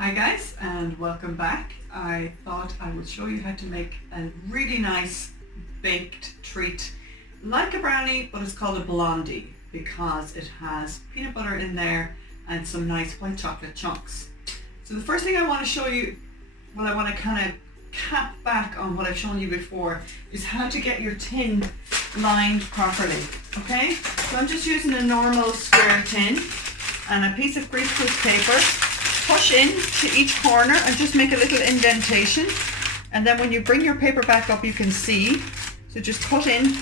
Hi guys, and welcome back. I thought I would show you how to make a really nice baked treat like a brownie, but it's called a blondie because it has peanut butter in there and some nice white chocolate chunks. So the first thing I want to show you, what I want to kind of cap back on what I've shown you before, is how to get your tin lined properly. Okay, so I'm just using a normal square tin and a piece of greaseproof paper. Push in to each corner and just make a little indentation, and then when you bring your paper back up you can see, so just cut in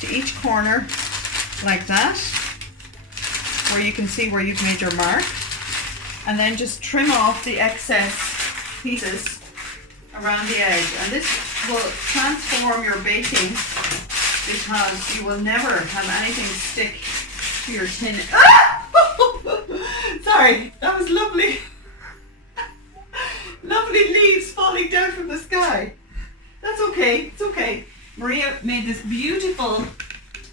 to each corner like that, where you can see where you've made your mark, and then just trim off the excess pieces around the edge, and this will transform your baking because you will never have anything stick to your tin. Sorry, that was lovely. Lovely leaves falling down from the sky. That's okay, it's okay. Maria made this beautiful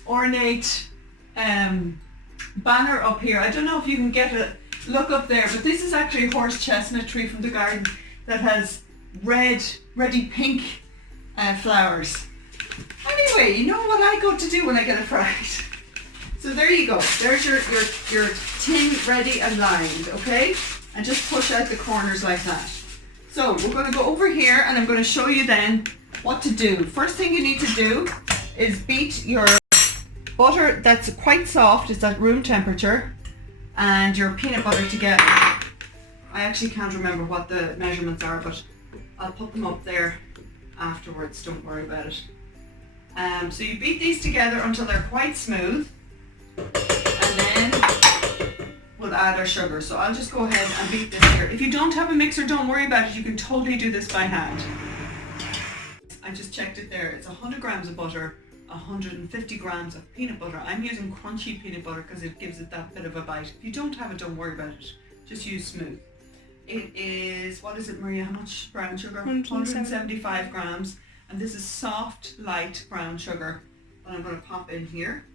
ornate banner up here. I don't know if you can get a look up there, but this is actually a horse chestnut tree from the garden that has reddy pink flowers. Anyway, you know what I go to do when I get it fried. So there you go. There's your tin ready and lined, okay? And just push out the corners like that. So we're going to go over here and I'm going to show you then what to do. First thing you need to do is beat your butter that's quite soft, it's at room temperature, and your peanut butter together. I actually can't remember what the measurements are, but I'll put them up there afterwards, don't worry about it. So you beat these together until they're quite smooth, and then we'll add our sugar. So I'll just go ahead and beat this here. If you don't have a mixer, don't worry about it. You can totally do this by hand. I just checked it there. It's 100 grams of butter, 150 grams of peanut butter. I'm using crunchy peanut butter because it gives it that bit of a bite. If you don't have it, don't worry about it. Just use smooth. It is, what is it, Maria? How much brown sugar? 175 grams. And this is soft, light brown sugar that I'm going to pop in here.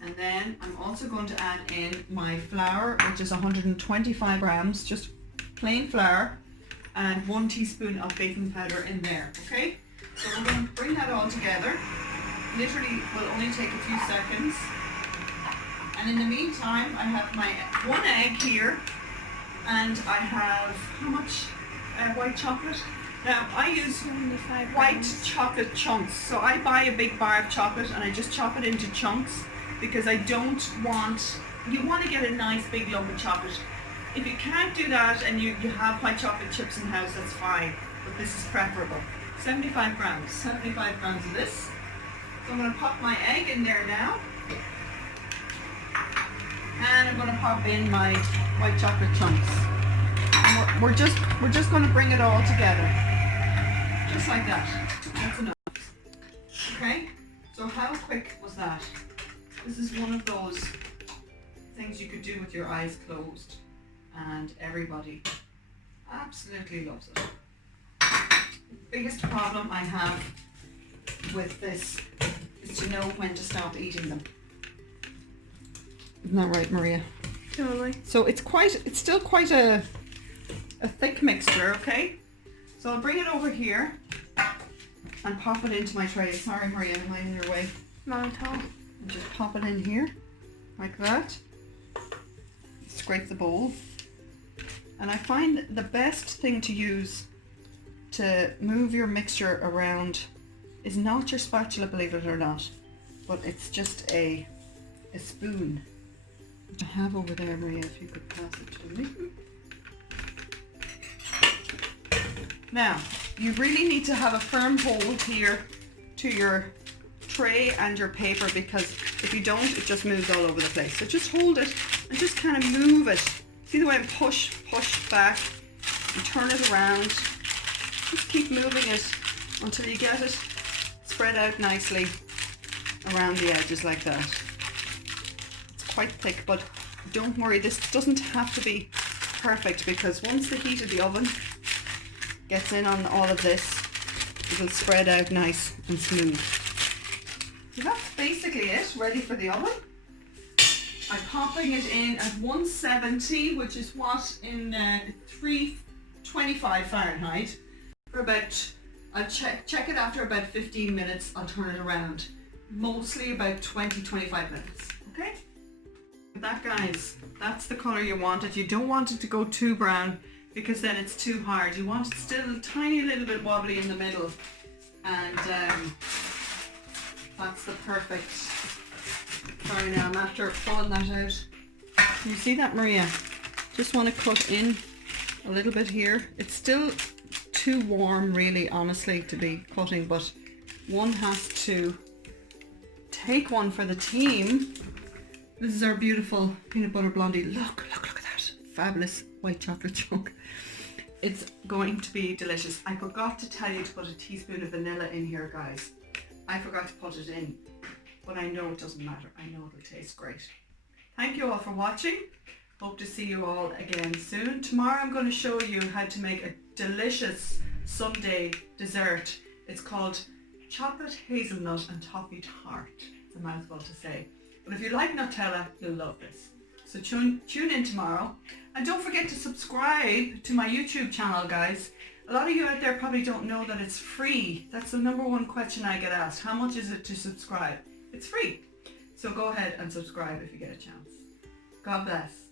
And then I'm also going to add in my flour, which is 125 grams, just plain flour, and 1 teaspoon of baking powder in there, okay? So we're going to bring that all together. Literally will only take a few seconds. And in the meantime, I have my 1 egg here, and I have, how much white chocolate? Now I use white chocolate chunks, so I buy a big bar of chocolate and I just chop it into chunks, because I don't want, you want to get a nice big lump of chocolate. If you can't do that and you have white chocolate chips in the house, that's fine, but this is preferable. 75 grams of this. So I'm going to pop my egg in there now, and I'm going to pop in my white chocolate chunks. And we're just going to bring it all together, just like that. That's enough. Okay, so how quick was that? This is one of those things you could do with your eyes closed, and everybody absolutely loves it. The biggest problem I have with this is to know when to stop eating them. Isn't that right, Maria? Totally. So it's still quite a thick mixture, okay? So I'll bring it over here and pop it into my tray. Sorry, Maria, am I in your way? Not at all. And just pop it in here like that. Scrape the bowl. And I find the best thing to use to move your mixture around is not your spatula, believe it or not, but it's just a spoon. Which I have over there, Maria, if you could pass it to me. Now, you really need to have a firm hold here to your tray and your paper, because if you don't, it just moves all over the place. So just hold it and just kind of move it. See the way I push back and turn it around. Just keep moving it until you get it spread out nicely around the edges like that. It's quite thick, but don't worry, this doesn't have to be perfect, because once the heat of the oven gets in on all of this, it will spread out nice and smooth. So that's basically it, ready for the oven. I'm popping it in at 170, which is what in 325 Fahrenheit for about, I'll check it after about 15 minutes. I'll turn it around, mostly about 20-25 minutes. Okay, that guys, that's the color you want it. You don't want it to go too brown because then it's too hard. You want it still a tiny little bit wobbly in the middle, and that's the perfect. Sorry now, I'm after pulling that out. Can you see that, Maria? Just want to cut in a little bit here. It's still too warm, really, honestly, to be cutting, but one has to take one for the team. This is our beautiful peanut butter blondie. Look at that. Fabulous white chocolate chunk. It's going to be delicious. I forgot to tell you to put a teaspoon of vanilla in here, guys. I forgot to put it in, but I know it doesn't matter. I know it'll taste great. Thank you all for watching. Hope to see you all again soon. Tomorrow I'm going to show you how to make a delicious Sunday dessert. It's called chocolate hazelnut and toffee tart. It's a mouthful to say. But if you like Nutella, you'll love this. So tune in tomorrow. And don't forget to subscribe to my YouTube channel, guys. A lot of you out there probably don't know that it's free. That's the #1 question I get asked. How much is it to subscribe? It's free. So go ahead and subscribe if you get a chance. God bless.